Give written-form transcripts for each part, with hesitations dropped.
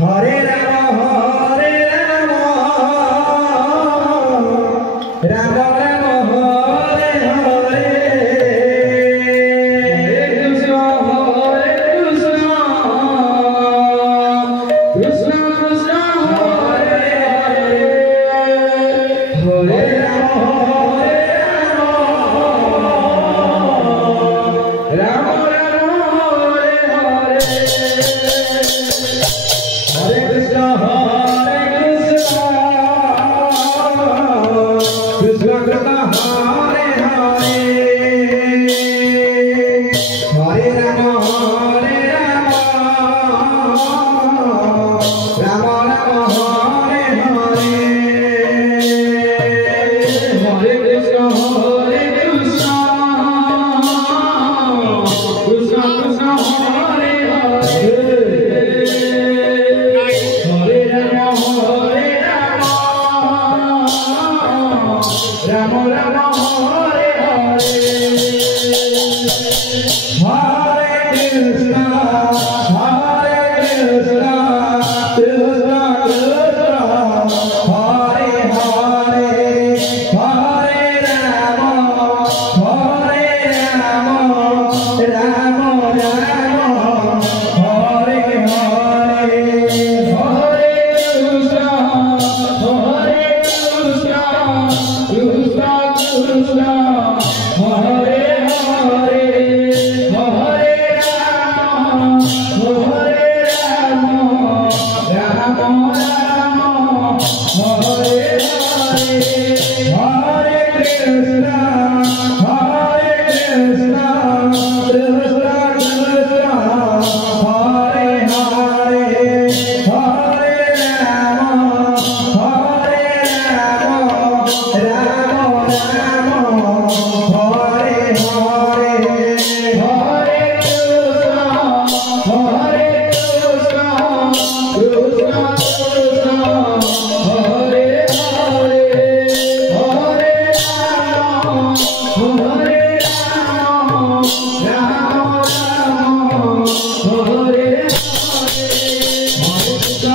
Hare Ram Ram Ram Hare Hare Krishna Krishna Krishna Hare Hare Hare Ram Ram Hare Hare Hare Krishna Krishna Krishna Hare Hare Hare Ram Ram Ram Hare Hare Hare Krishna Krishna Krishna Hare Hare Ram Ram Ram Hare Hare Hare Krishna Krishna Krishna Hare Hare Hare Ram Ram Ram Hare Hare Hare Krishna Krishna Krishna Hare Hare Hare Ram Ram Ram Hare Hare Hare Krishna Krishna Krishna Hare Hare Hare Ram Ram Ram Hare Hare Hare Krishna Krishna Krishna Hare Hare Hare Ram Ram Hare Hare Krishna Krishna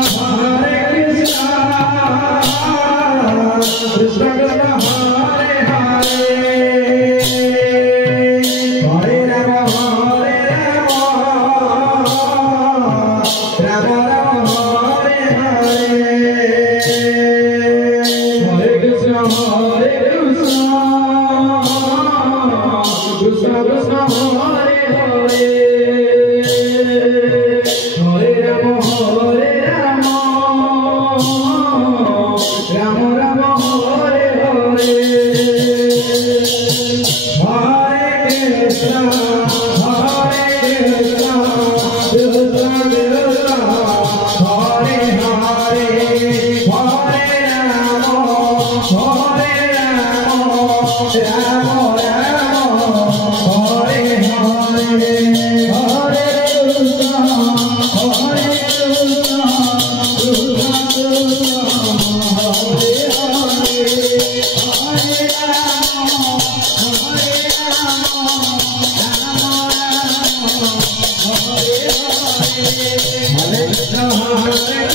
Hare Hare Hare Ram Ram Ram Hare Hare Hare Krishna Krishna Krishna Hare Hare Hare Ram Ram Ram Hare Hare Hare Krishna Krishna Krishna Hare Hare Hare Ram Ram Hare Hare Hare Krishna Hare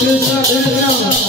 Krishna Krishna